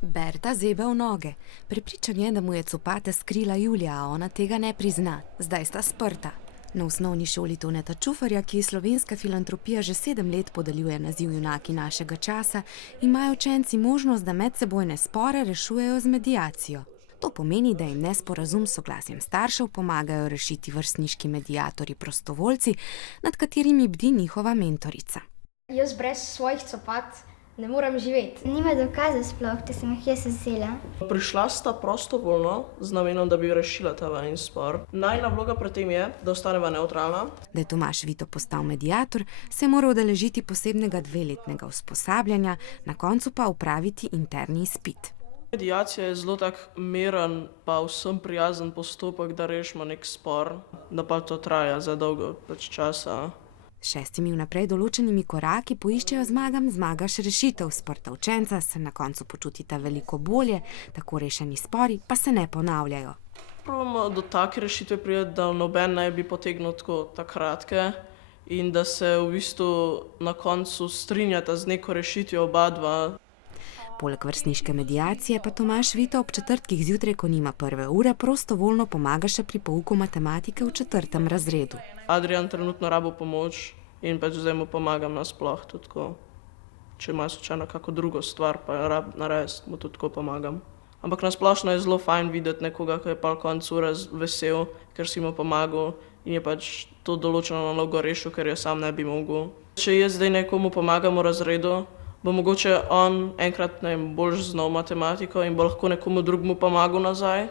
Berta zebe v noge. Prepričan je, da mu je copata skrila Julija, a ona tega ne prizna. Zdaj sta sprta. Na osnovni šoli Toneta Čufarja, ki je slovenska filantropija že 7 let podeljuje naziv junaki našega časa, imajo učenci možnost, da medsebojne spore rešujejo z mediacijo. To pomeni, da jim nesporazum s soglasjem staršev pomagajo rešiti vrstniški mediatorji prostovoljci, nad katerimi bdi njihova mentorica. Jaz brez svojih copat ne morem živeti. Nima dokaza sploh, da sem jih jaz vzela. Prišla sta prostovoljno z namenom, da bi rešila ta vajin spor. Najina vloga pri tem je, da ostaneva nevtralna. Da je Tomaž Vito postal mediator, se je moral udeležiti posebnega 2-letnega usposabljanja, na koncu pa opraviti interni izpit. Mediacija je zelo tak miren pa vsem prijazen postopek, da rešimo nek spor, da pa to traja za dolgo časa. S 6 vnaprej določenimi koraki poiščejo zmagaš rešitev. Sprta učenca se na koncu počutita veliko bolje, tako rešeni spori pa se ne ponavljajo. Probamo do take rešitve priti, da noben ne bi potegnil tako kratke in da se v bistvu na koncu strinjata z neko rešitvijo oba dva. Poleg vrstniške mediacije pa Tomaž Vito ob četrtkih zjutraj, ko nima prve ure, prostovoljno pomaga še pri pouku matematike v 4. razredu. Adrian trenutno rabo pomoč in pač zdaj mu pomagam nasploh tudi tako. Če ima slučajno kako drugo stvar, pa rab narediti, mu tudi tako pomagam. Ampak nasplošno je zelo fajn videti nekoga, ki je pa konec ure vesel, ker si mu pomagal in je pač to določeno nalogo rešil, ker je sam ne bi mogel. Če jaz zdaj nekomu pomagam v razredu, bo mogoče on enkrat bolj znal matematiko in bo lahko nekomu drugmu pomagal nazaj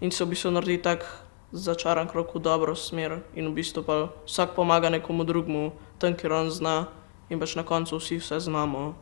in se v bistvu naredi tak začaran krog v dobro smer in v bistvu pa vsak pomaga nekomu drugmu tam, kjer on zna in pač na koncu vsi vse znamo.